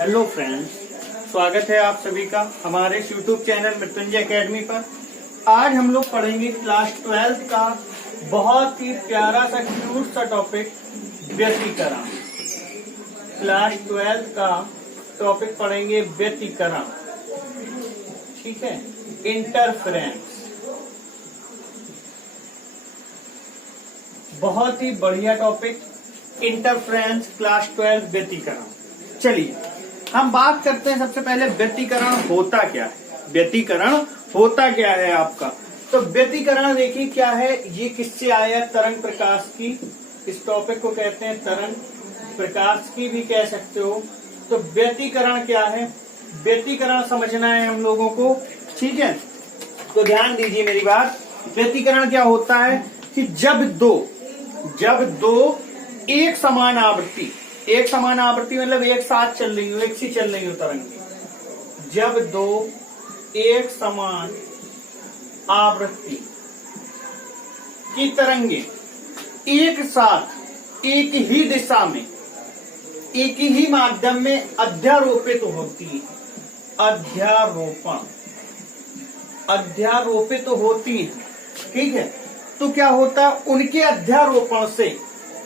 Hello friends, स्वागत है आप सभी का हमारे YouTube चैनल मृत्युंजय एकेडमी पर। आज हम लोग पढ़ेंगे क्लास 12 का बहुत ही प्यारा सा क्यूट सा टॉपिक व्यतिकरण। क्लास 12 का टॉपिक पढ़ेंगे व्यतिकरण, ठीक है, इंटरफेरेंस। बहुत ही बढ़िया टॉपिक इंटरफेरेंस, क्लास 12 व्यतिकरण। चलिए हम बात करते हैं सबसे पहले व्यतिकरण होता क्या है। व्यतिकरण होता क्या है आपका, तो व्यतिकरण देखिए क्या है। ये किससे आया? तरंग प्रकाश की। इस टॉपिक को कहते हैं तरंग प्रकाश की भी कह सकते हो। तो व्यतिकरण क्या है, व्यतिकरण समझना है हम लोगों को, ठीक है। तो ध्यान दीजिए मेरी बात। व्यतिकरण क्या होता है कि जब दो एक समान आवृत्ति मतलब एक साथ चल रही हो, एक सी चल रही हो तरंगे। जब दो एक समान आवृत्ति की तरंगे एक साथ एक ही दिशा में एक ही माध्यम में अध्यारोपित होती है, अध्यारोपित होती है, ठीक है। तो क्या होता है, उनके अध्यारोपण से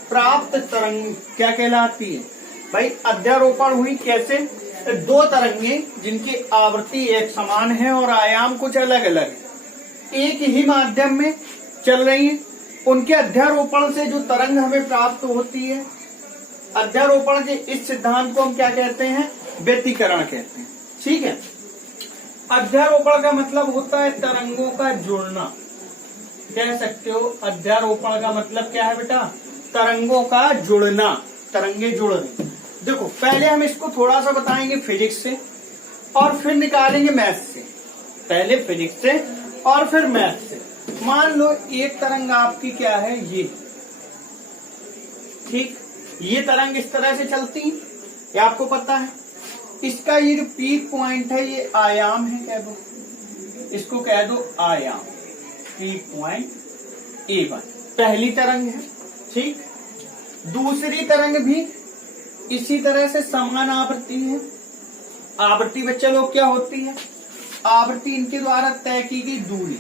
प्राप्त तरंग क्या कहलाती है भाई? अध्यारोपण हुई कैसे? दो तरंगे जिनकी आवृत्ति एक समान है और आयाम कुछ अलग अलग है, एक ही माध्यम में चल रही है। उनके अध्यारोपण से जो तरंग हमें प्राप्त होती है, अध्यारोपण के इस सिद्धांत को हम क्या कहते हैं? व्यतिकरण कहते हैं, ठीक है। अध्यारोपण का मतलब होता है तरंगों का जुड़ना, कह सकते हो। अध्यारोपण का मतलब क्या है बेटा? तरंगों का जुड़ना, तरंगे जुड़ रही। देखो पहले हम इसको थोड़ा सा बताएंगे फिजिक्स से और फिर निकालेंगे मैथ से। पहले फिजिक्स से और फिर मैथ से। मान लो एक तरंग आपकी क्या है, ये, ठीक, ये तरंग इस तरह से चलती है, ये आपको पता है। इसका ये जो पीक पॉइंट है ये आयाम है, कह दो इसको, कह दो आयाम। पीक पॉइंट A1 पहली तरंग है, ठीक। दूसरी तरंग भी इसी तरह से समान आवृत्ति है। आवृत्ति बच्चा लोग क्या होती है? आवृत्ति इनके द्वारा तय की गई दूरी।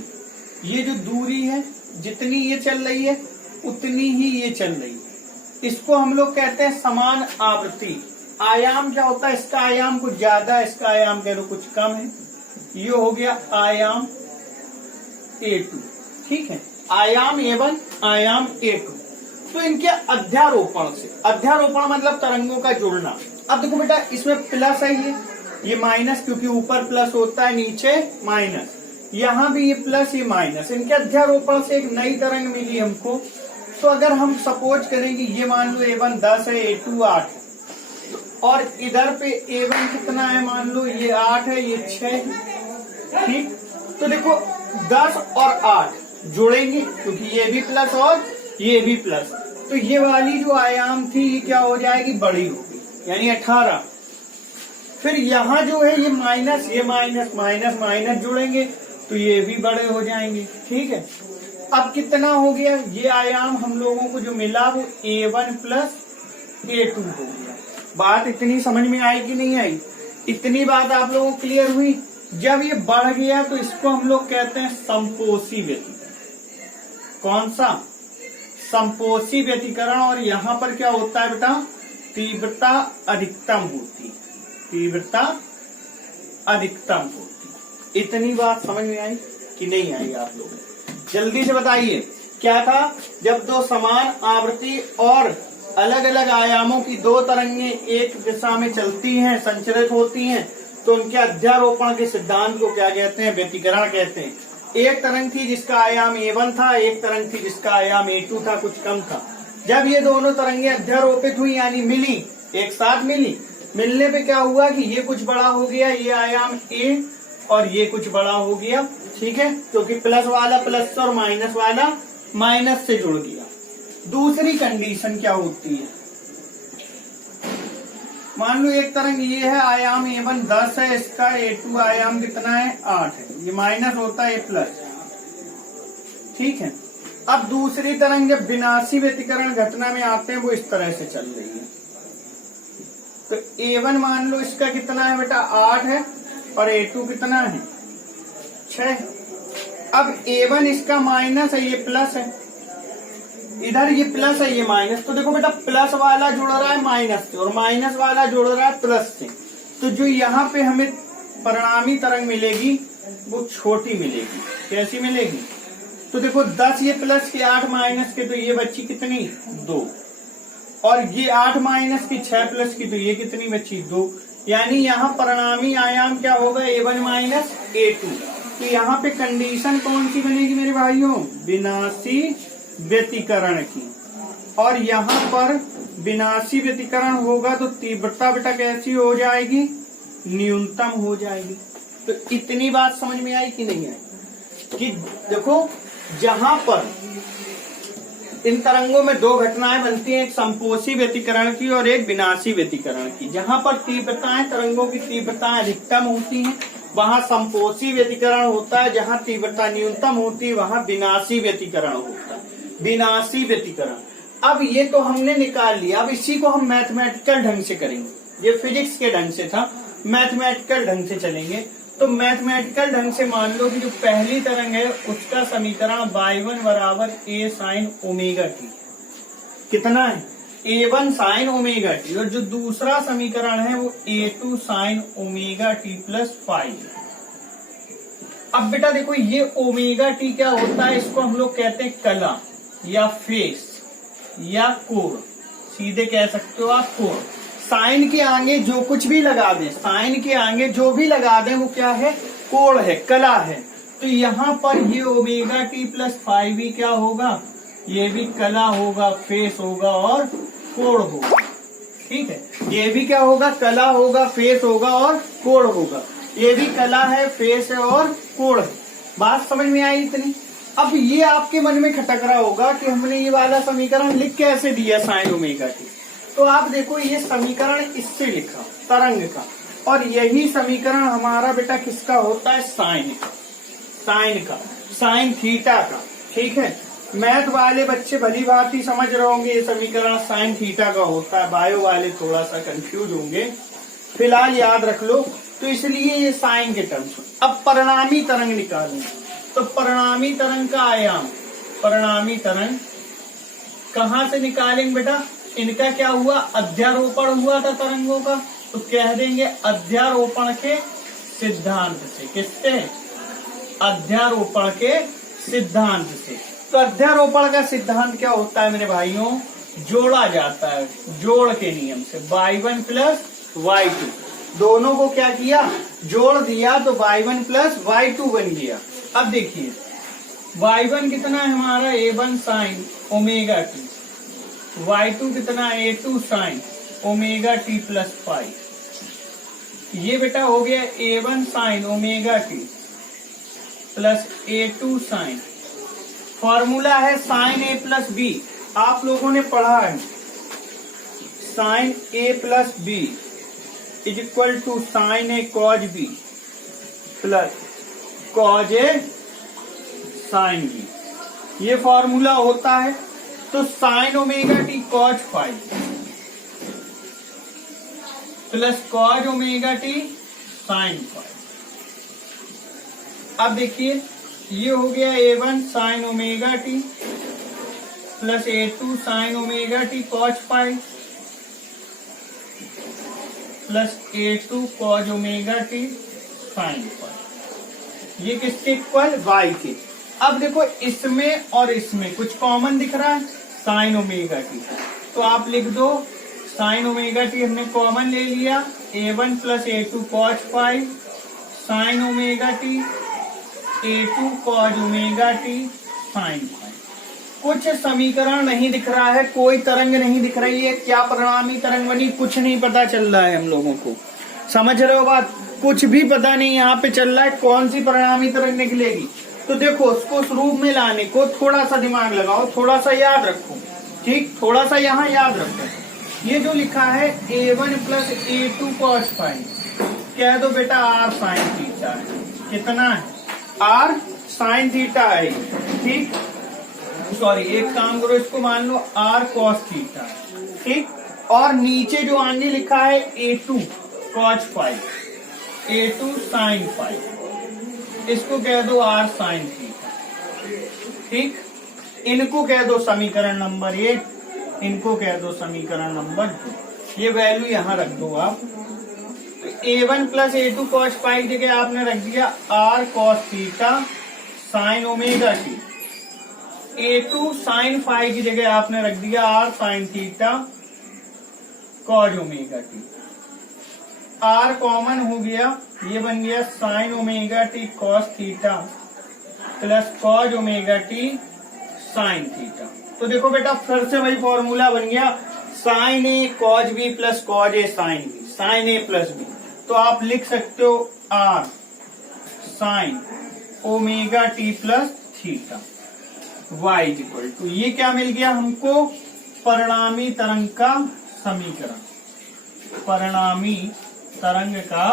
ये जो दूरी है, जितनी ये चल रही है उतनी ही ये चल रही है। इसको हम लोग कहते हैं समान आवृत्ति। आयाम क्या होता है? इसका आयाम कुछ ज्यादा है, इसका आयाम कह लो कुछ कम है। ये हो गया आयाम A2, ठीक है। आयाम A1, आयाम A2। तो इनके अध्यारोपण से, अध्यारोपण मतलब तरंगों का जुड़ना। अब देखो बेटा, इसमें प्लस है, ये माइनस, क्योंकि ऊपर प्लस होता है नीचे माइनस। यहाँ भी ये प्लस ये माइनस। इनके अध्यारोपण से एक नई तरंग मिली हमको। तो अगर हम सपोज करेंगे, ये मान लो A1 10 है, A2 8 है, और इधर पे A1 कितना है, मान लो ये 8 है, ये 6 है, ठीक। तो देखो 10 और 8 जुड़ेंगे, क्योंकि ये भी प्लस और ये भी प्लस। तो ये वाली जो आयाम थी ये क्या हो जाएगी? बड़ी होगी, यानी 18। फिर यहाँ जो है ये माइनस, ये माइनस, माइनस माइनस जुड़ेंगे तो ये भी बड़े हो जाएंगे, ठीक है। अब कितना हो गया? ये आयाम हम लोगों को जो मिला वो A1 प्लस A2 हो गया। बात इतनी समझ में आई कि नहीं आई? इतनी बात आप लोगों को क्लियर हुई? जब ये बढ़ गया तो इसको हम लोग कहते हैं समपोषी व्यतिकरण। कौन सा? समपोषी व्यतिकरण। और यहाँ पर क्या होता है बेटा? तीव्रता अधिकतम होती, तीव्रता अधिकतम होती। इतनी बात समझ में आई कि नहीं आई आप लोगों? जल्दी से बताइए, क्या था? जब दो समान आवृत्ति और अलग अलग आयामों की दो तरंगे एक दिशा में चलती हैं, संचरित होती हैं, तो उनके अध्यारोपण के सिद्धांत को क्या कहते हैं? व्यतिकरण कहते हैं। एक तरंग थी जिसका आयाम A1 था, एक तरंग थी जिसका आयाम A2 था, कुछ कम था। जब ये दोनों तरंगे अध्यारोपित हुई, यानी मिली, एक साथ मिली, मिलने पे क्या हुआ कि ये कुछ बड़ा हो गया, ये आयाम A, और ये कुछ बड़ा हो गया, ठीक है, क्योंकि प्लस वाला प्लस और माइनस वाला माइनस से जुड़ गया। दूसरी कंडीशन क्या होती है? मान लो एक तरंग ये है, आयाम A1 10 है, इसका A2 आयाम कितना है? 8 है। ये माइनस होता है, ये प्लस, ठीक है। अब दूसरी तरंग जब विनाशी व्यतिकरण घटना में आते हैं, वो इस तरह से चल रही है। तो A1 मान लो इसका कितना है बेटा 8 है और A2 कितना है 6। अब A1 इसका माइनस है, ये प्लस है, इधर ये प्लस है ये माइनस। तो देखो बेटा प्लस वाला जुड़ रहा है माइनस से और माइनस वाला जुड़ रहा है प्लस से। तो जो यहाँ पे हमें परिणामी तरंग मिलेगी वो छोटी मिलेगी। कैसी मिलेगी? तो देखो 10 ये प्लस के 8 माइनस के, तो ये बच्ची कितनी 2, और ये 8 माइनस की 6 प्लस की, तो ये कितनी बच्ची 2। यानी यहाँ परिणामी आयाम क्या होगा A1 माइनस A2। तो यहाँ पे कंडीशन कौन सी बनेगी मेरे भाइयों? विनाशी व्यतिकरण की। और यहाँ पर विनाशी व्यतिकरण होगा तो तीव्रता बेटा कैसी हो जाएगी? न्यूनतम हो जाएगी। तो इतनी बात समझ में आई कि नहीं आई? कि देखो जहां पर इन तरंगों में दो घटनाएं बनती हैं, एक संपोषी व्यतिकरण की और एक विनाशी व्यतिकरण की। जहां पर तीव्रताएं, तरंगों की तीव्रताएं अधिकतम होती हैं वहां संपोषी व्यतिकरण होता है, जहां तीव्रता न्यूनतम होती है वहां विनाशी व्यतिकरण होता है। विनाशी व्यतिकरण। अब ये तो हमने निकाल लिया, अब इसी को हम मैथमेटिकल ढंग से करेंगे। ये फिजिक्स के ढंग से था, मैथमेटिकल ढंग से चलेंगे। तो मैथमेटिकल ढंग से मान लो कि जो पहली तरंग है उसका समीकरण y1 बराबर a sin ओमेगा टी कितना है? a1 sin omega T. और जो दूसरा समीकरण है वो a2 sin omega t plus 5। अब बेटा देखो ये ओमेगा टी क्या होता है? इसको हम लोग कहते हैं कला या फेस या कोण, सीधे कह सकते हो आप कोण। साइन के आगे जो कुछ भी लगा दें, साइन के आगे जो भी लगा दें वो क्या है? कोण है, कला है। तो यहाँ पर ये ओमेगा टी प्लस 5 भी क्या होगा? ये भी कला होगा, फेस होगा और कोण होगा। ठीक है, ये भी क्या होगा? कला होगा, फेस होगा और कोण होगा। ये भी कला है, फेस है और कोण है। बात समझ में आई इतनी? अब ये आपके मन में खटक रहा होगा कि हमने ये वाला समीकरण लिख कैसे दिया साइन ओमेगा टी। तो आप देखो ये समीकरण इससे लिखा तरंग का, और यही समीकरण हमारा बेटा किसका होता है? साइन का, साइन का, साइन थीटा का। ठीक है, मैथ वाले बच्चे भली भांति समझ रहे होंगे ये समीकरण साइन थीटा का होता है। बायो वाले थोड़ा सा कंफ्यूज होंगे, फिलहाल याद रख लो। तो इसलिए ये साइन के टर्म्स। अब परिणामी तरंग निकालेंगे। तो परिणामी तरंग का आयाम, परिणामी तरंग कहाँ से निकालेंगे बेटा? इनका क्या हुआ? अध्यारोपण हुआ था तरंगों का, तो कह देंगे अध्यारोपण के सिद्धांत से। किससे? अध्यारोपण के सिद्धांत से। तो अध्यारोपण का सिद्धांत क्या होता है मेरे भाइयों? जोड़ा जाता है जोड़ के नियम से। y1 प्लस y2 दोनों को क्या किया? जोड़ दिया, तो y1 प्लस y2 बन गया। अब देखिए y1 कितना है हमारा? a1 sine omega t, y2 कितना है? a2 sine omega t plus 5। ये बेटा हो गया a1 sine omega t plus a2 sine. Formula है साइन a प्लस बी, आप लोगों ने पढ़ा है। Sine a plus B is equal to sine A cos B plus cos A sine B, ये फॉर्मूला होता है। तो sine omega t cos 5 plus cos omega t sine 5। अब देखिए ये हो गया a1 sine omega t plus a2 sine omega t cos 5 plus a2 cos omega t sine 5। ये किसके इक्वल? y के। अब देखो इसमें और इसमें कुछ कॉमन दिख रहा है, साइन ओमेगा टी। तो आप लिख दो साइन ओमेगा टी हमने कॉमन ले लिया, a1 plus a2 cos 5 sine omega t, a2 cos omega t sine 5। कुछ समीकरण नहीं दिख रहा है, कोई तरंग नहीं दिख रही है, क्या परिणामी तरंग बनी कुछ नहीं पता चल रहा है हम लोगों को। समझ रहे हो बात? कुछ भी पता नहीं यहाँ पे चल रहा है कौन सी परिणामी तरंग निकलेगी। तो देखो उसको उस रूप में लाने को थोड़ा सा दिमाग लगाओ, थोड़ा सा याद रखो। ठीक, थोड़ा सा यहाँ याद रखो। ये जो लिखा है a1 प्लस a2 cos 5, कह दो बेटा r साइन थीटा है। कितना है? r साइन थीटा है। ठीक, सॉरी एक काम करो, इसको मान लो r cos थीटा। ठीक, और नीचे जो आगे लिखा है A2 cos phi, A2 sin phi, इसको कह दो R sin थीटा। ठीक, इनको कह दो समीकरण नंबर 1, इनको कह दो समीकरण नंबर 2। ये वैल्यू यहां रख दो आप। तो A1 plus A2 cos phi की जगह आपने रख दिया R cos theta sin omega t. A2 sin phi की जगह आपने रख दिया R sin theta cos omega t. R common हो गया, ये बन गया sin omega t cos theta plus cos omega t sin theta. तो देखो बेटा फिर से वही फॉर्मूला बन गया, sin A cos B plus cos A sin B, sin A plus B। तो आप लिख सकते हो R sin omega t plus theta y equal to, ये क्या मिल गया हमको, परिणामी तरंग का समीकरण, परिणामी तरंग का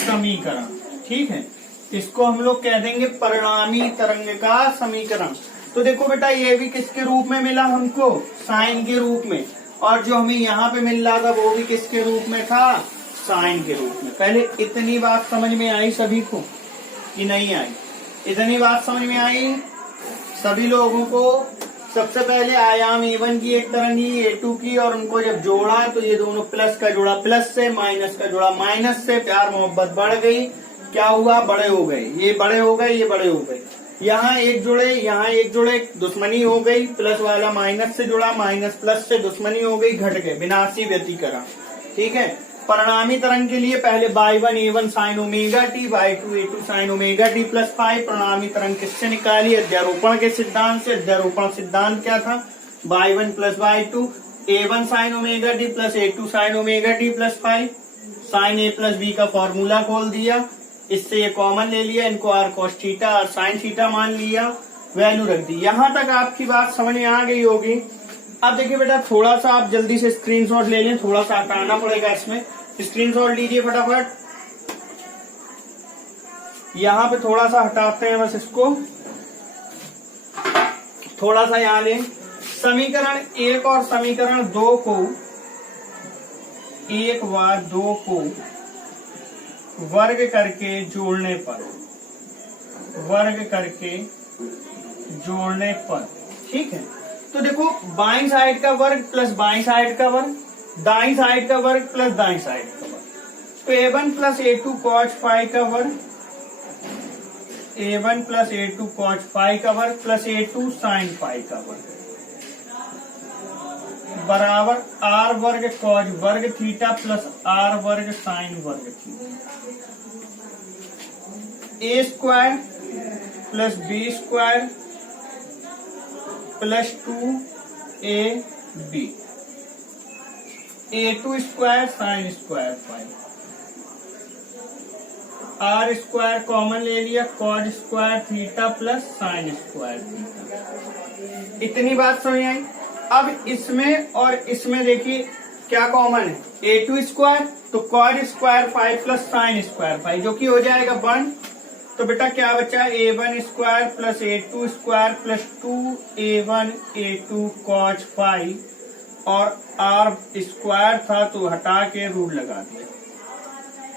समीकरण। ठीक है, इसको हम लोग कह देंगे परिणामी तरंग का समीकरण। तो देखो बेटा ये भी किसके रूप में मिला हमको, साइन के रूप में, और जो हमें यहाँ पे मिल रहा था वो भी किसके रूप में था, साइन के रूप में। पहले इतनी बात समझ में आई सभी को कि नहीं आई? इतनी बात समझ में आई सभी लोगों को? सबसे पहले आयाम A1 की एक तरंग ही A2 की, और उनको जब जोड़ा तो ये दोनों प्लस का जोड़ा प्लस से, माइनस का जोड़ा माइनस से, प्यार मोहब्बत बढ़ गई, क्या हुआ, बड़े हो गए, ये बड़े हो गए, ये बड़े हो गए, यहाँ एक जुड़े, यहाँ एक जुड़े, दुश्मनी हो गई, प्लस वाला माइनस से जुड़ा, माइनस प्लस से दुश्मनी हो गई, घट गए, विनाशी व्यतिकरण। ठीक है, परिणामी तरंग के लिए पहले y1 A1 sin omega t, y2 A2 sin omega t plus phi. परिणामी तरंग किससे निकाली, अध्यारोपण के सिद्धांत से। अध्यारोपण सिद्धांत क्या था, y1 plus y2 A1 sin omega t plus A2 sin omega t plus phi. Sine A plus B का फॉर्मूला खोल दिया, इससे ये कॉमन ले लिया, इनको R cos थीटा और sin थीटा मान लिया, वैल्यू रख दी। यहां तक आपकी बात समझ में आ गई होगी। अब देखिए बेटा थोड़ा सा आप जल्दी से स्क्रीनशॉट ले लें, थोड़ा सा हटाना पड़ेगा इसमें, स्क्रीनशॉट लीजिए फटाफट। यहाँ पे थोड़ा सा हटाते हैं बस इसको, थोड़ा सा यहाँ लें। समीकरण 1 और समीकरण 2 को, 1 व 2 को वर्ग करके जोड़ने पर, वर्ग करके जोड़ने पर, ठीक है। तो देखो बाईं साइड का वर्ग प्लस बाईं साइड का वर्ग, दाईं साइड का वर्ग प्लस दाईं साइड का वर्ग। तो A1 plus A2 cos phi का वर्ग, A1 plus A2 cos phi का वर्ग प्लस A2 sin फाई का वर्ग बराबर R वर्ग cos वर्ग थीटा प्लस R वर्ग sin वर्ग theta. A square plus B square plus 2AB, A2 square sine square phi, R square common ले लिया, cos square theta plus sine square theta. इतनी बात समझ आई? अब इसमें और इसमें देखिए क्या कॉमन है, A2 स्क्वायर तो cos square phi plus sine square phi, जो कि हो जाएगा 1। तो बेटा क्या बचा, A1 square plus A2 square plus 2A1 A2 cos phi, और R स्क्वायर था तो हटा के रूट लगा दिया।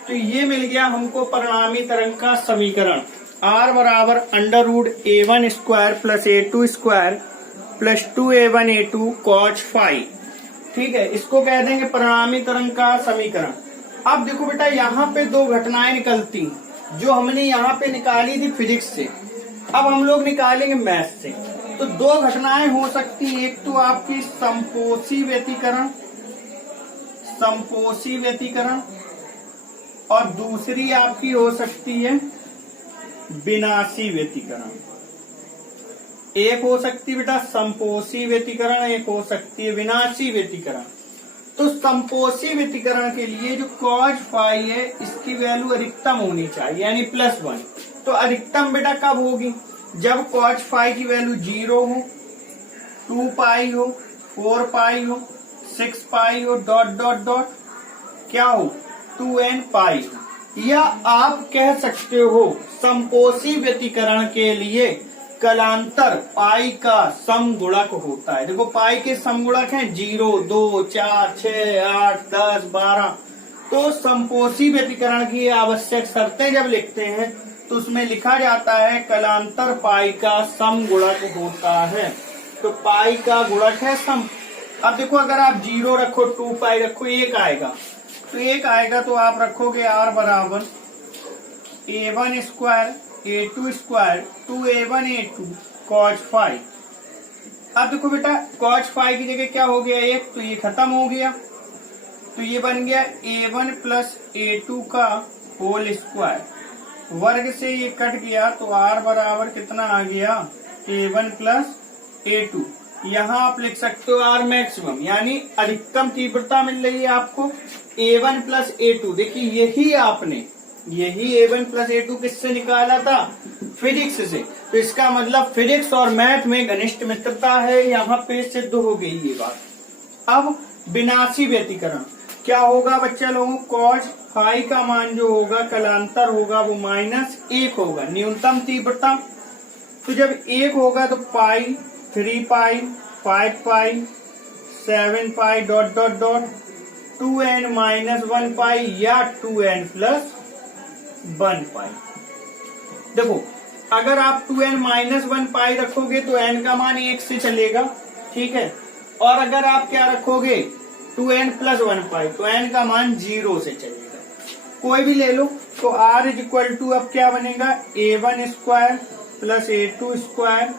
तो ये मिल गया हमको परिणामी तरंग का समीकरण, R बराबर under root A1 square plus A2 square plus 2A1 A2 cos phi. ठीक है, इसको कह देंगे परिणामी तरंग का समीकरण। अब देखो बेटा यहाँ पे दो घटनाएं निकलती जो हमने यहाँ पे निकाली थी फिजिक्स से, अब हम लोग निकालेंगे मैथ से। तो दो घटनाएं हो सकती, एक तो आपकी संपोषी व्यतिकरण, संपोषी व्यतिकरण, और दूसरी आपकी हो सकती है विनाशी व्यतिकरण। एक हो सकती है बेटा संपोषी व्यतिकरण, एक हो सकती है विनाशी व्यतिकरण। तो संपोषी व्यतिकरण के लिए जो cos फाई है इसकी वैल्यू अधिकतम होनी चाहिए, यानी +1। तो अधिकतम बेटा कब होगी, जब cos फाई की वैल्यू 0 हो, 2 पाई हो, 4 पाई हो, 6 पाई हो, डॉट डॉट डॉट क्या हो, 2n पाई हो। या आप कह सकते हो संपोषी व्यतिकरण के लिए कलांतर पाई का समगुणक होता है। देखो पाई के समगुणक हैं 0, 2, 4, 6, 8, 10, 12। तो समपोषी व्यतिकरण की आवश्यक शर्तें जब लिखते हैं तो उसमें लिखा जाता है कलांतर पाई का समगुणक होता है। तो पाई का गुणक है सम। अब देखो अगर आप 0 रखो, 2 पाई रखो, 1 आएगा। तो 1 आएगा तो आप रखोगे r बराबर a1 square a2 square 2a1 a2 cos phi. अब देखो बेटा cos फाई की जगह क्या हो गया 1, तो ये खत्म हो गया। तो ये बन गया a1 प्लस a2 का होल स्क्वायर। वर्ग से ये कट गया तो r बराबर कितना आ गया a1 प्लस a2। यहाँ आप लिख सकते हो r मैक्सिमम, यानी अधिकतम तीव्रता मिल रही है आपको a1 प्लस a2। देखिए यही a1 प्लस a2 किससे निकाला था, फिजिक्स से। तो इसका मतलब फिजिक्स और मैथ में घनिष्ठ मित्रता है, यहाँ पे सिद्ध हो गई ये बात। अब विनाशी व्यतिकरण क्या होगा बच्चा लोगों, कॉस फाई का मान जो होगा कलांतर होगा वो -1 होगा, न्यूनतम तीव्रता। तो जब 1 होगा तो pi, 3 pi, 5 pi, 7 pi dot dot dot 2n minus 1 pi या 2n प्लस 1 पाई। देखो अगर आप 2n माइनस 1 पाई रखोगे तो n का मान 1 से चलेगा, ठीक है। और अगर आप क्या रखोगे 2n प्लस 1 पाई तो n का मान 0 से चलेगा। कोई भी ले लो। तो r इज इक्वल टू अब क्या बनेगा a1 square plus a2 square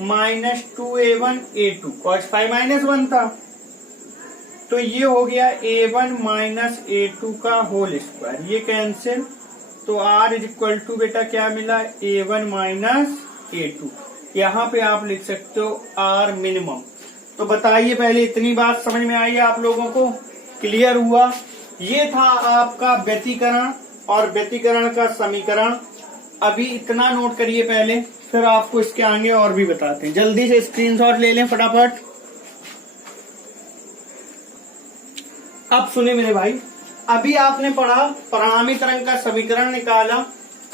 minus 2a1 a2 cos phi minus 1 था। तो ये हो गया a1 माइनस a2 का होल स्क्वायर, ये कैंसिल। तो r इज इक्वल टू बेटा क्या मिला a1 माइनस a2। यहाँ पे आप लिख सकते हो r मिनिमम। तो बताइए पहले इतनी बात समझ में आई आप लोगों को, क्लियर हुआ। ये था आपका व्यतिकरण और व्यतिकरण का समीकरण। अभी इतना नोट करिए पहले, फिर आपको इसके आगे और भी बताते हैं। जल्दी से स्क्रीनशॉट ले लें फटाफट। अब सुने मेरे भाई, अभी आपने पढ़ा परिणामी तरंग का समीकरण निकाला।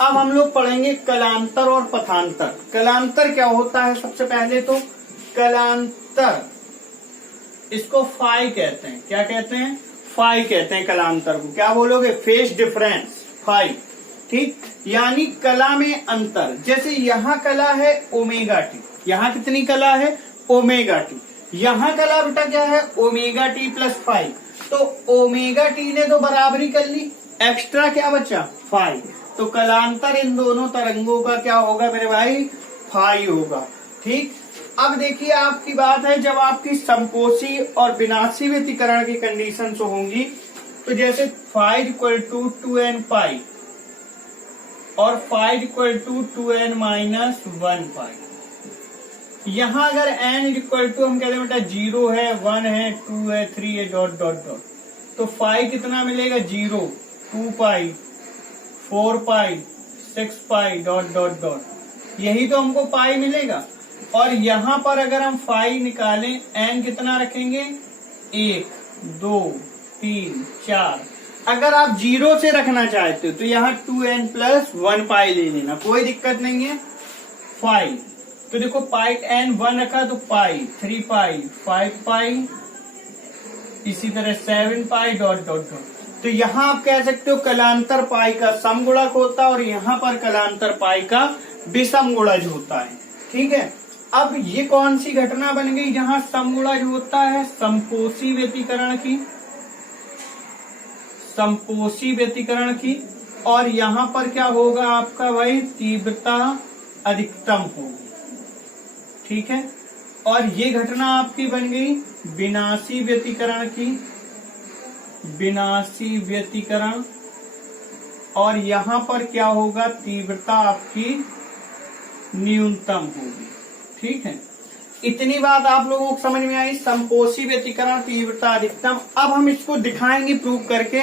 अब हम लोग पढ़ेंगे कलांतर और पथांतर। कलांतर क्या होता है, सबसे पहले तो कलांतर इसको फाई कहते हैं। क्या कहते हैं, फाई कहते हैं कलांतर को। क्या बोलोगे, फेस डिफरेंस, फाई, ठीक। यानी कला में अंतर। जैसे यहाँ कला है ओमेगा टी, यहाँ कितनी कला है ओमेगा टी, यहाँ कला बेटा क्या है ओमेगा टी प्लस फाई। तो ओमेगा टी ने तो बराबरी कर ली, एक्स्ट्रा क्या बचा फाई। तो कलांतर इन दोनों तरंगों का क्या होगा मेरे भाई, फाई होगा, ठीक। अब देखिए आपकी बात है, जब आपकी समपोषी और विनाशी व्यतिकरण की कंडीशन होंगी तो जैसे phi equal to 2n pi और phi equal to 2n minus 1 pi. यहाँ अगर n इक्वल टू हम कहते हैं बेटा 0 है, 1 है, 2 है, 3 है, डॉट डॉट डॉट। तो फाई कितना मिलेगा 0, 2 पाई, 4 पाई, 6 पाई डॉट डॉट डॉट। यही तो हमको पाई मिलेगा। और यहाँ पर अगर हम फाई निकालें n कितना रखेंगे 1, 2, 3, 4। अगर आप 0 से रखना चाहते हो तो यहाँ 2n प्लस 1 पाई ले लेना, कोई दिक्कत नहीं है। फाई तो देखो पाई n 1 रखा तो पाई, 3 पाई, 5 पाई, इसी तरह 7 पाई डॉट डॉट डॉट। तो यहाँ आप कह सकते हो कलांतर पाई का समगुणक होता है और यहाँ पर कलांतर पाई का विषमगुणज होता है, ठीक है। अब ये कौन सी घटना बन गई जहाँ समगुणज होता है, समपोषी व्यतिकरण की, समपोषी व्यतिकरण की। और यहाँ पर क्या होगा आपका भाई, तीव्रता अधिकतम होगी, ठीक है। और ये घटना आपकी बन गई विनाशी व्यतिकरण की, विनाशी व्यतिकरण। और यहाँ पर क्या होगा, तीव्रता आपकी न्यूनतम होगी, ठीक है। इतनी बात आप लोगों को समझ में आई, समपोषी व्यतिकरण, तीव्रता अधिकतम। अब हम इसको दिखाएंगे प्रूव करके,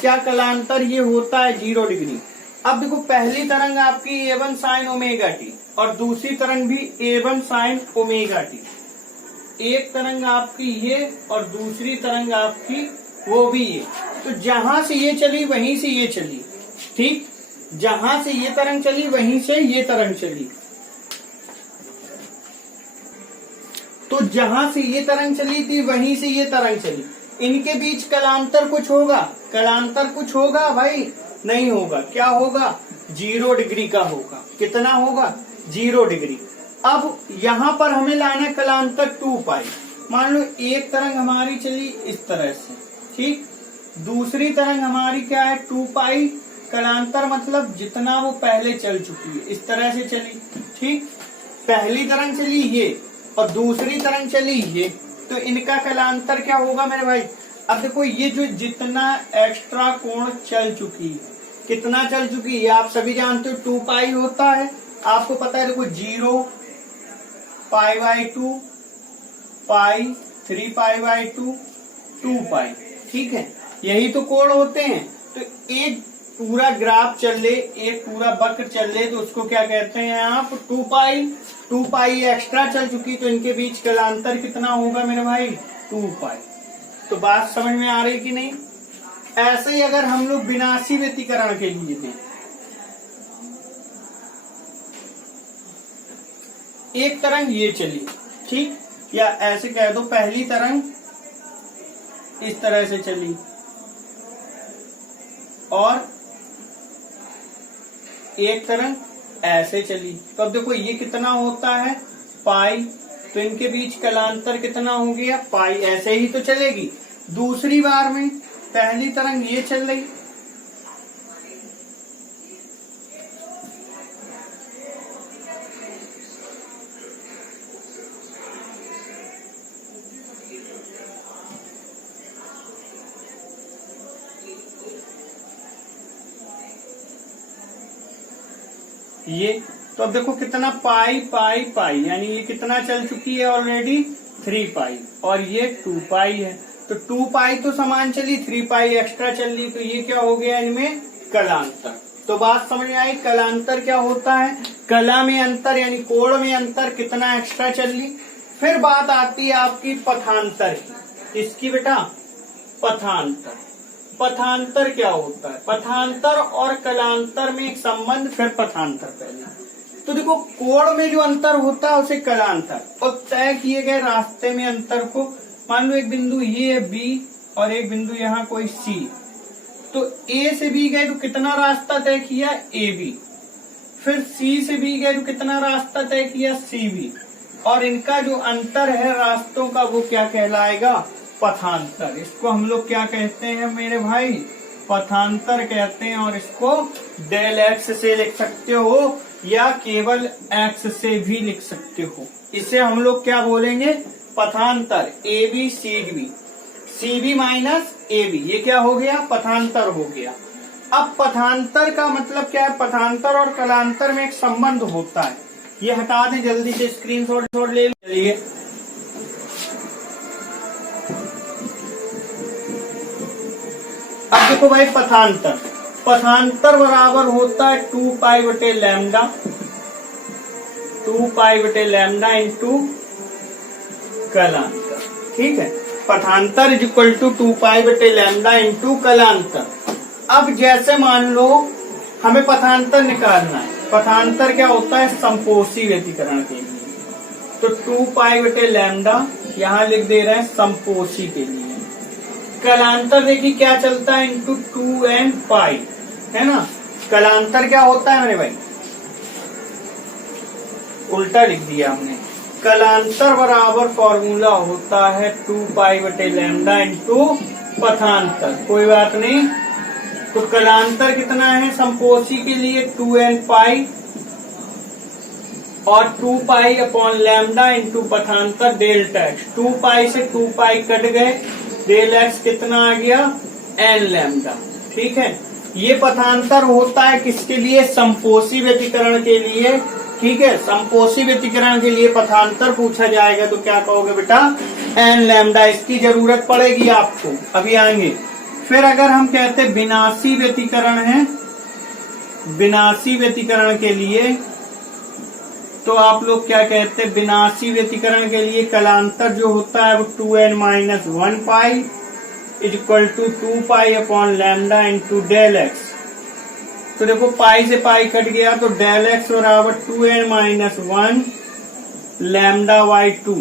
क्या कलांतर ये होता है 0 डिग्री। अब देखो पहली तरंग आपकी a1 साइन ओमेगा टी और दूसरी तरंग भी a1 साइन ओमेगा टी। एक तरंग आपकी ये और दूसरी तरंग आपकी वो भी ये। तो जहां से ये चली वहीं से ये चली, ठीक। जहां से ये तरंग चली वहीं से ये तरंग चली। जहां से ये तरंग चली थी वहीं से ये तरंग चली, इनके बीच कलांतर कुछ होगा? कलांतर कुछ होगा भाई? नहीं होगा। क्या होगा? 0 डिग्री का होगा। कितना होगा? 0 डिग्री। अब यहाँ पर हमें लाना कलांतर 2 पाई। मान लो एक तरंग हमारी चली इस तरह से, ठीक, दूसरी तरंग हमारी क्या है? 2 पाई। कलांतर मतलब जितना वो पहले चल चुकी है, इस तरह से चली, ठीक। पहली तरंग चली ये और दूसरी तरंग चली ये, तो इनका कलांतर क्या होगा मेरे भाई? अब देखो ये जो जितना एक्स्ट्रा कोण चल चुकी है, कितना चल चुकी है आप सभी जानते हो, 2 पाई होता है। आपको पता है, देखो 0, π/2, पाई, 3 π/2, 2 पाई, ठीक है, यही तो कोण होते हैं। तो एक पूरा ग्राफ चल ले, एक पूरा वक्र चल ले, तो उसको क्या कहते हैं आप? 2 पाई। 2 पाई एक्स्ट्रा चल चुकी, तो इनके बीच कलांतर कितना होगा मेरे भाई? 2 पाई। तो बात समझ में आ रही कि नहीं? ऐसे ही अगर हम लोग विनाशी व्यतिकरण के लिए दें, एक तरंग ये चली, ठीक, या ऐसे कह दो पहली तरंग इस तरह से चली और एक तरंग ऐसे चली, तो अब देखो ये कितना होता है? पाई। तो इनके बीच कलांतर कितना हो गया? पाई। ऐसे ही तो चलेगी। दूसरी बार में पहली तरंग ये चल रही, ये, तो अब देखो कितना? पाई पाई पाई, यानी ये कितना चल चुकी है ऑलरेडी? 3 पाई, और ये 2 पाई है। तो 2 पाई तो समान चली, 3 पाई एक्स्ट्रा चल रही, तो ये क्या हो गया इनमें? कलांतर। तो बात समझ में आई? कलांतर क्या होता है? कला में अंतर, यानी कोण में अंतर, कितना एक्स्ट्रा चल रही। फिर बात आती है आपकी पथांतर की। इसकी बेटा पथांतर। पथांतर क्या होता है? पथांतर और कलांतर में एक संबंध, फिर पथांतर पहले। तो देखो कोण में जो अंतर होता है उसे कलांतर, और तय किए गए रास्ते में अंतर को, मान लो एक बिंदु ये है बी और एक बिंदु यहाँ कोई सी, तो ए से बी गए तो कितना रास्ता तय किया? A B. फिर सी से बी गए तो कितना रास्ता तय किया? C B. और इनका जो अंतर है रास्तों का वो क्या कहलाएगा? पथांतर। इसको हम लोग क्या कहते हैं मेरे भाई? पथांतर कहते हैं। और इसको डेल एक्स से लिख सकते हो या केवल एक्स से भी लिख सकते हो। इसे हम लोग क्या बोलेंगे? पथांतर। A B C B, C B minus A B, ये क्या हो गया? पथांतर हो गया। अब पथांतर का मतलब क्या है? पथांतर और कलांतर में एक संबंध होता है। ये हटा दें जल्दी से, स्क्रीनशॉट ले लीजिए। अब देखो भाई पथांतर, पथांतर बराबर होता है 2 पाई/लैम्डा, 2 पाई/लैम्डा इंटू कलांतर, ठीक है। पथांतर is equal to 2 pi lambda into कलांतर। अब जैसे मान लो हमें पथांतर निकालना है, पथांतर क्या होता है? समपोषी व्यतिकरण के लिए, तो 2 पाई/लैम्डा यहाँ लिख दे रहे हैं समपोषी के लिए। कलांतर देखिए क्या चलता है? इंटू 2n पाई, है ना। कलांतर क्या होता है मेरे भाई? उल्टा लिख दिया हमने। कलांतर बराबर फॉर्मूला होता है 2 पाई/लैम्डा इंटू पथांतर। कोई बात नहीं। तो कलांतर कितना है समपोषी के लिए? 2n पाई और 2 पाई/लैम्डा इंटू पथांतर डेल्टा एक्स। 2 पाई से 2 पाई कट गए, डेल एक्स कितना आ गया? n लैम्डा, ठीक है। ये पथांतर होता है किसके लिए? समपोषी व्यतिकरण के लिए, ठीक है। समपोषी व्यतिकरण के लिए पथांतर पूछा जाएगा तो क्या कहोगे बेटा? n lambda. इसकी जरूरत पड़ेगी आपको, अभी आएंगे। फिर अगर हम कहते हैं विनाशी व्यतिकरण है, विनाशी व्यतिकरण के लिए तो आप लोग क्या कहते हैं? विनाशी व्यतिकरण के लिए कलांतर जो होता है वो 2n-1 pi is equal to 2 pi lambda into del x. तो देखो पाई से पाई कट गया, तो डेल एक्स बराबर 2n-1 लैम्डा/2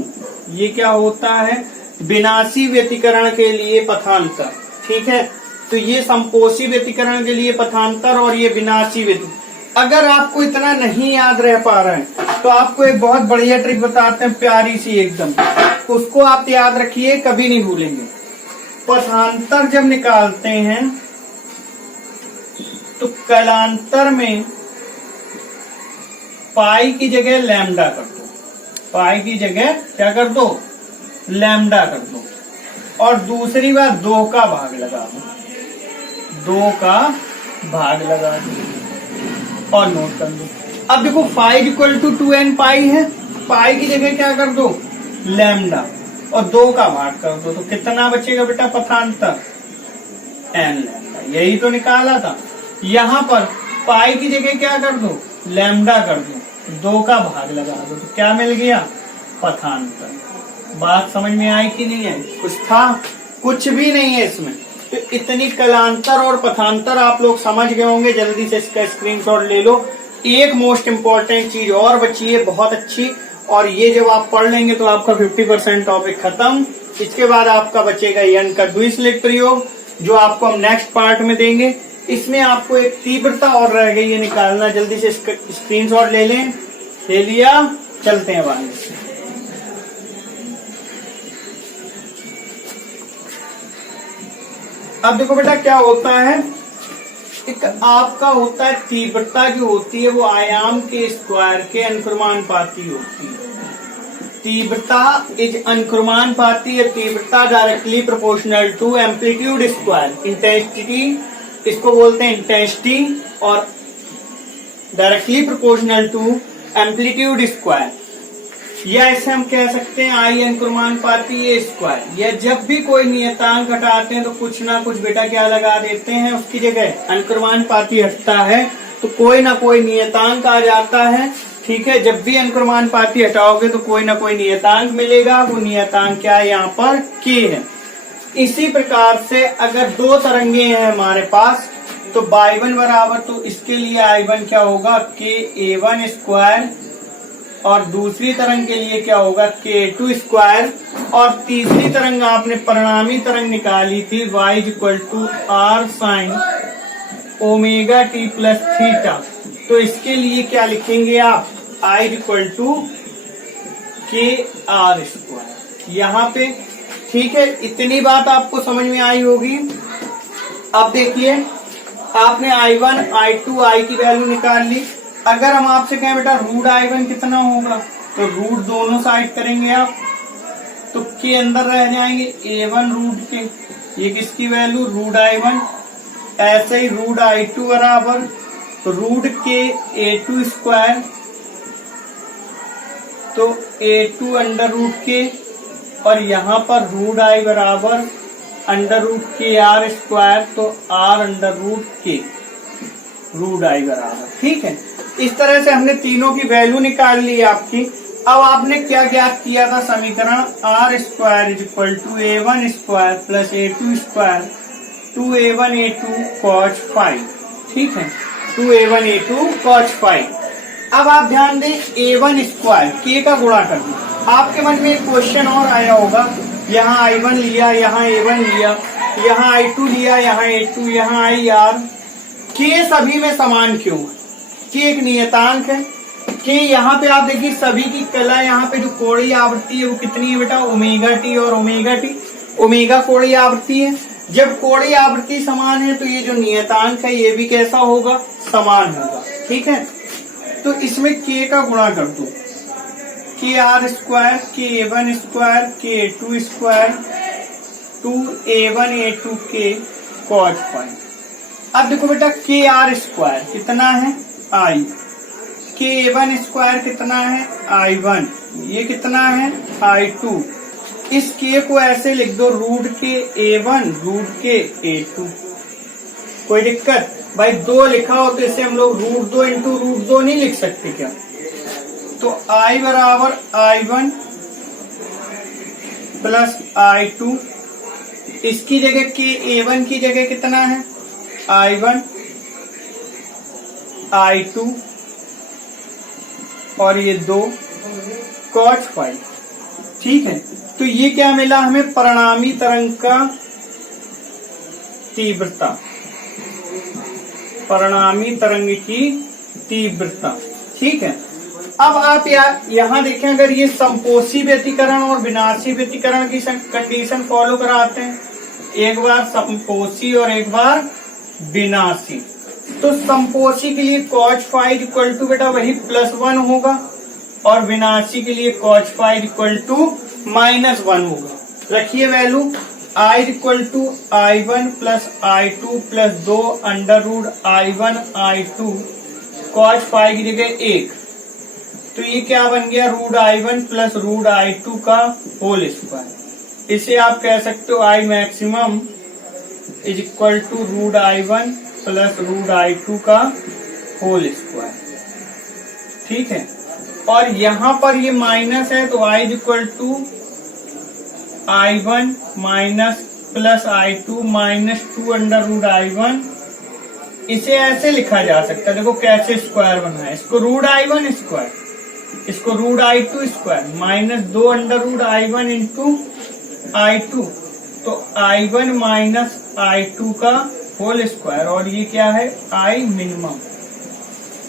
ये क्या होता है, विनाशी व्यतिकरण के लिए पथांतर। ठीक है, तो ये संपोषी व्यतिकरण के लिए पथांतर और ये विनाशी व्यतिकरण। अगर आपको इतना नहीं याद रह पा रहा है तो आपको एक बहुत बढ़िया ट्रिक बताते हैं, प्यारी सी एकदम, उसको आप याद रखिए, कभी नहीं भूलेंगे। पथांतर जब निकालते हैं तो कलांतर में पाई की जगह लैम्डा कर दो, पाई की जगह क्या कर दो, लैम्डा कर दो। और दूसरी बात 2 का भाग लगा दो, 2 का भाग लगा दो और नोट कर दो। अब देखो फाई इक्वल टू 2n पाई है, पाई की जगह क्या कर दो, लैम्डा, और 2 का भाग कर दो, तो कितना बचेगा बेटा पथांतर, n लैम्डा। यही तो निकाला था। यहाँ पर पाई की जगह क्या कर दो, लैम्डा कर दो, 2 का भाग लगा दो, तो क्या मिल गया, पथांतर। बात समझ में आई कि नहीं आई? कुछ था? कुछ भी नहीं है इसमें। तो इतनी कलांतर और पथांतर आप लोग समझ गए होंगे। जल्दी से इसका स्क्रीनशॉट ले लो। एक मोस्ट इम्पोर्टेंट चीज और बची है बहुत अच्छी, और ये जब आप पढ़ लेंगे तो आपका 50% टॉपिक खत्म। इसके बाद आपका बचेगा यन का द्विस्लिट प्रयोग, जो आपको हम नेक्स्ट पार्ट में देंगे। इसमें आपको एक तीव्रता और रह गई है निकालना। जल्दी से स्क्रीनशॉट ले लें। ले लिया? चलते हैं आगे से। अब देखो बेटा क्या होता है, एक आपका होता है तीव्रता जो होती है वो आयाम के स्क्वायर के अनुक्रमानुपाती होती है। तीव्रता इज अनुक्रमानुपाती है, तीव्रता directly proportional to amplitude square. Intensity इसको बोलते हैं इंटेंसिटी, और directly proportional to amplitude square, या ऐसे हम कह सकते हैं आई अनुक्रमानुपाती ए स्क्वायर। या जब भी कोई नियतांक हटाते हैं तो कुछ ना कुछ बेटा क्या लगा देते हैं उसकी जगह, अनुक्रमानुपाती हटता है तो कोई ना कोई नियतांक आ जाता है। ठीक है, जब भी अनुक्रमानुपाती हटाओगे तो कोई ना कोई नियतांक मिलेगा। वो नियतांक क्या है, यहाँ पर के है। इसी प्रकार से अगर 2 तरंगे हैं हमारे पास तो y1 बराबर, तो इसके लिए I1 क्या होगा, k(a1) स्क्वायर, और दूसरी तरंग के लिए क्या होगा, k2 स्क्वायर, और तीसरी तरंग आपने परिणामी तरंग निकाली थी y equal to r sine omega t plus theta. तो इसके लिए क्या लिखेंगे आप, I equal to k(r) square यहाँ पे। ठीक है, इतनी बात आपको समझ में आई होगी। अब देखिए, आपने I1, I2, I की वैल्यू निकाल ली। अगर हम आपसे कहें बेटा रूट I1 कितना होगा, तो रूट दोनों साइड करेंगे आप, तो के अंदर रह जाएंगे A1 रूट के, ये किसकी वैल्यू, रूट I1। ऐसे ही रूट I2 बराबर रूट के A2 स्क्वायर, तो A2 अंडर रूट के, और यहाँ पर रूट I बराबर अंडर रूट के R स्क्वायर, तो R अंडर रूट के रूट I बराबर। ठीक है, इस तरह से हमने तीनों की वैल्यू निकाल ली आपकी। अब आपने क्या ज्ञात किया था समीकरण, R square is equal to A1 square plus A2 square 2A1 A2 cos phi. ठीक है, 2A1 A2 cos फाई। अब आप ध्यान दें, A1 स्क्वायर के का गुणा कर दो। आपके मन में एक क्वेश्चन और आया होगा, यहाँ I1 लिया, यहाँ A1 लिया, यहाँ I2 लिया, यहाँ A2, यहाँ IR, के सभी में समान क्यों है? के एक नियतांक है। के यहाँ पे आप देखिए सभी की कला, यहाँ पे जो कोणीय आवृत्ति है वो कितनी है बेटा, ओमेगा टी और ओमेगा टी। ओमेगा कोणीय आवृत्ति है। जब कोणीय आवृत्ति समान है तो ये जो नियतांक है ये भी कैसा होगा, समान होगा। ठीक है, तो इसमें के का गुणा कर दो, के आर स्क्वायर, के A1 स्क्वायर, के A2 स्क्वायर 2A1 A2 के cos फाई। अब देखो बेटा के आर स्क्वायर कितना है, I, के A1 स्क्वायर कितना है, I1, ये कितना है, I2। इस के को ऐसे लिख दो, रूट के A1 रूट के A2। कोई दिक्कत भाई, 2 लिखा हो तो इसे हम लोग रूट 2 इंटू रूट 2 नहीं लिख सकते क्या? तो I बराबर I1 प्लस I2, इसकी जगह के A1 की जगह कितना है, I1 I2 और ये 2 cos फाई। ठीक है, तो ये क्या मिला हमें, परिणामी तरंग का तीव्रता, परिणामी तरंग की तीव्रता। ठीक है, अब आप यहाँ देखें, अगर ये संपोषी व्यतिकरण और विनाशी व्यतिकरण की कंडीशन फॉलो कराते हैं, एक बार संपोषी और एक बार विनाशी, तो संपोषी के लिए cos फाइव इक्वल टू बेटा वही +1 होगा और विनाशी के लिए cos फाइव इक्वल टू -1 होगा। रखिए value I equal to I1 plus I2 plus 2 √ I1 I2 cos five की जगह 1, तो ये क्या बन गया, √I1 प्लस √I2 का होल स्क्वायर। इसे आप कह सकते हो I maximum is equal to √I1 plus √I2 का होल स्क्वायर। ठीक है, और यहाँ पर ये माइनस है तो I is equal to I1 minus plus I2 minus 2 √I1। इसे ऐसे लिखा जा सकता है, देखो कैसे स्क्वायर बना है, इसको √I1 स्क्वायर, इसको √I2 square minus 2 √I1 into I2, तो I1 माइनस I2 का होल स्क्वायर, और ये क्या है I मिनिमम।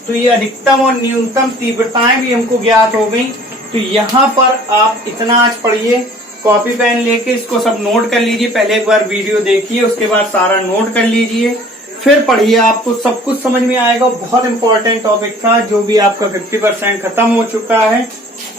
तो ये अधिकतम और न्यूनतम तीव्रताएं भी हमको ज्ञात हो गई। तो यहाँ पर आप इतना आज पढ़िए, कॉपी पेन लेके इसको सब नोट कर लीजिए, पहले एक बार वीडियो देखिए, उसके बाद सारा नोट कर लीजिए, फिर पढ़िए, आपको सब कुछ समझ में आएगा। बहुत इंपॉर्टेंट टॉपिक था, जो भी आपका 50% खत्म हो चुका है,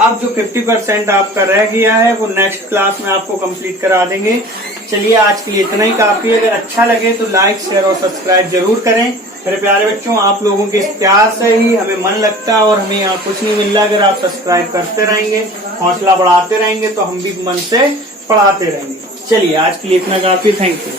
अब जो 50% आपका रह गया है वो नेक्स्ट क्लास में आपको कंप्लीट करा देंगे। चलिए आज के लिए इतना ही काफी है। अगर अच्छा लगे तो लाइक शेयर और सब्सक्राइब जरूर करें। मेरे प्यारे बच्चों, आप लोगों के इस प्यार से ही हमें मन लगता है और हमें यहाँ कुछ नहीं मिल रहा। अगर आप सब्सक्राइब करते रहेंगे, हौसला बढ़ाते रहेंगे, तो हम भी मन से पढ़ाते रहेंगे। चलिए आज के लिए इतना काफी, थैंक यू।